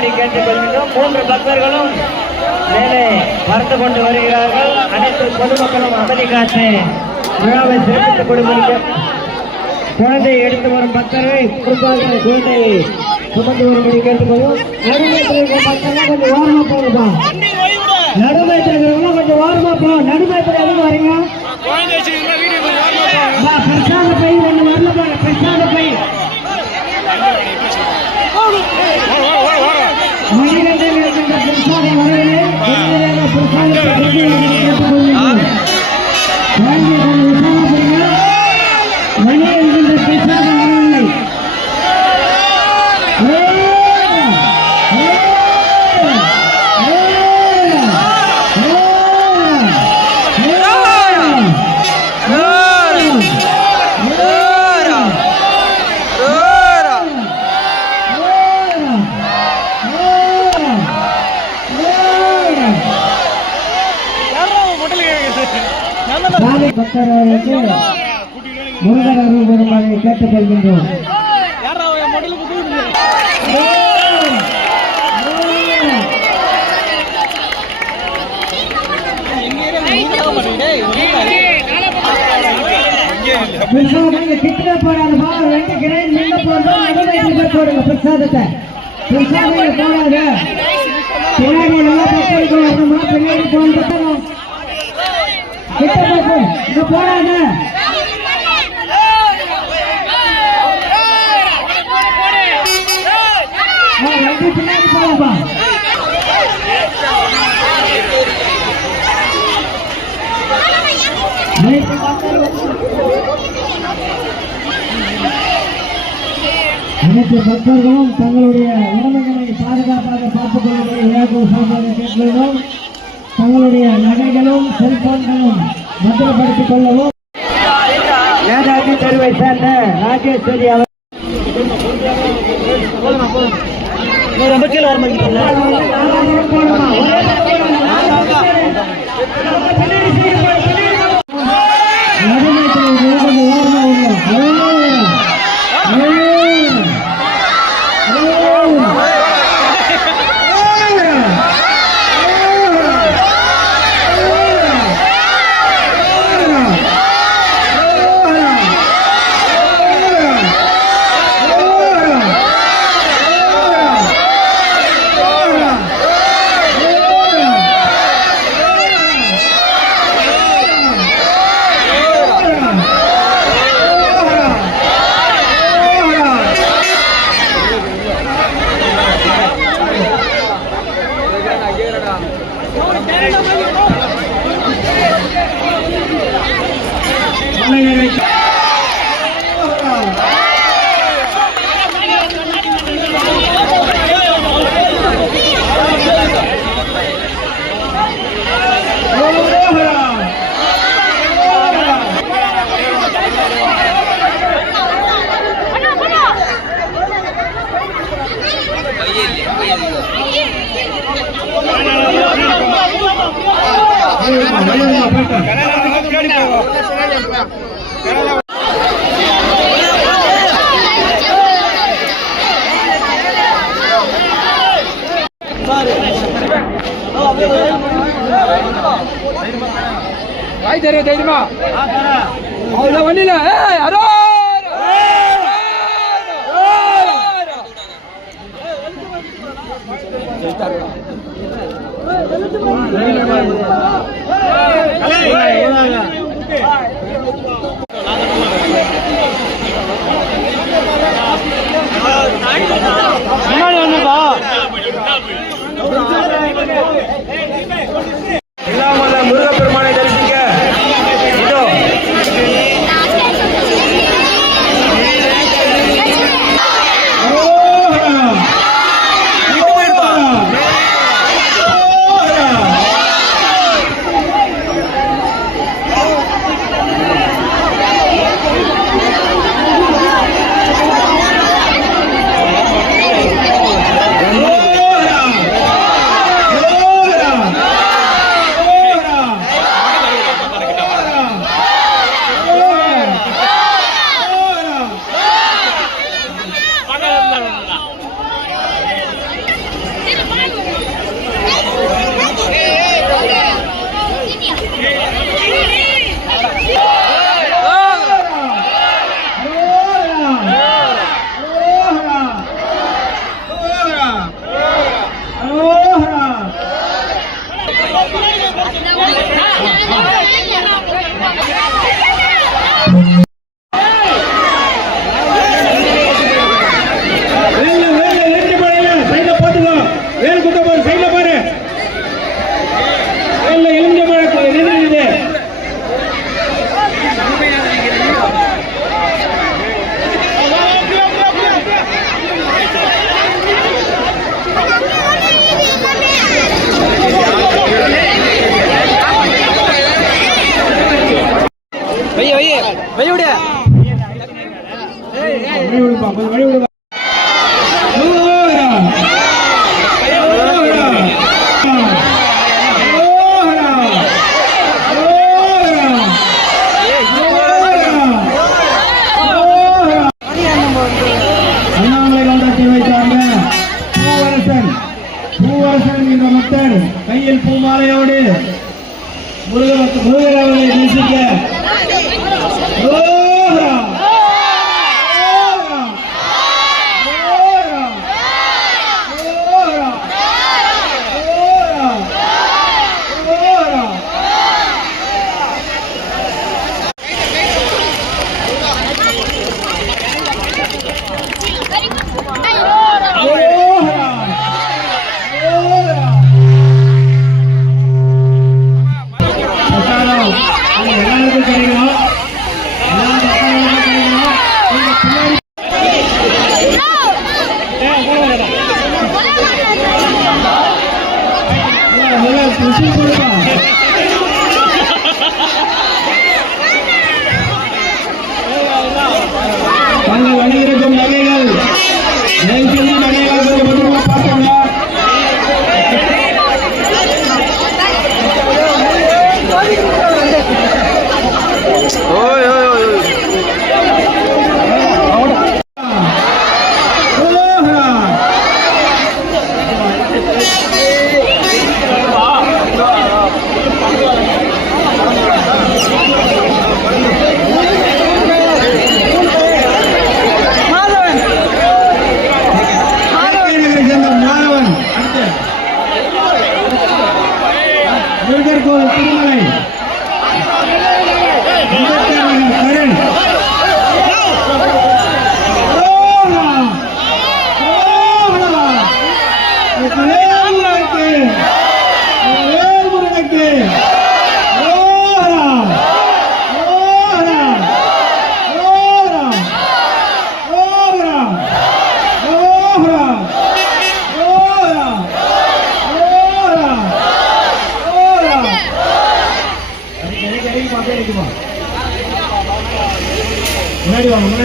வரும்படி கேட்டுக்கொள்கின்றோம். 3 பக்தர்களும் மேலே பார்த்து கொண்டு வருகிறார்கள். அனைத்து பொதுமக்களும் அமைதி காத்து விழாவை சிறப்பித்துக் கொடுக்க குழந்தையை எடுத்து வரும் பக்தர்களை குறிப்பாக குழந்தையை சுமந்து வரும்படி கேட்டுக்கொள்ளும். நடுமையத்தில் கொஞ்சம் ஓரமா போகுதா, நடுமையத்தில் கொஞ்சம் ஓரமா போகும். நடுமையத்தில் எதுவும் வரீங்க பிரசாத பை ஒன்று வரல போல. பிரசாத பை மணிகண்டன் இருக்கின்ற பிரசாதம் வரவில்லை. மணி என்கின்ற பிரசாதம் வரவில்லை. பக்தர்களுக்கு முருகன் அருள் பெருமானை கேட்டுக்கொள்கின்றோம். கிட்ட போடாதுப்பா, 2 கிரைன் நின்று போடுறோம். நடுமைக்கு போடுங்க பிரசாதத்தை. பிரசாதம் போடாது பின்னாடி எல்லாம் பக்கம் வரணுமா, பின்னாடி போகணும். கிட்ட போகும் இங்க போடாது. பின்னாடி போகப்பா. அனைத்து பக்தர்களும் தங்களுடைய உடமைகளை பாதுகாப்பாக பார்த்துக் கொள்ளும்படி கேட்கிறோம். தங்களுடைய நகைகளும் செல்போன்களும் பத்திரப்படுத்திக் கொள்ளவும். நேதாஜி தெருவை சேர்ந்த ராஜேஸ்வரி அவர் தைரியமா வண்டியில முருகப்பெருமானை தரிசிக்க கையில் பூமாலையோடு முருகர் அவர்களை நேசிக்க அணியிருக்கும் நகைகள் நகைகள் கொஞ்சம் பார்த்தோம்னா முன்னாடி வாங்க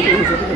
Gracias.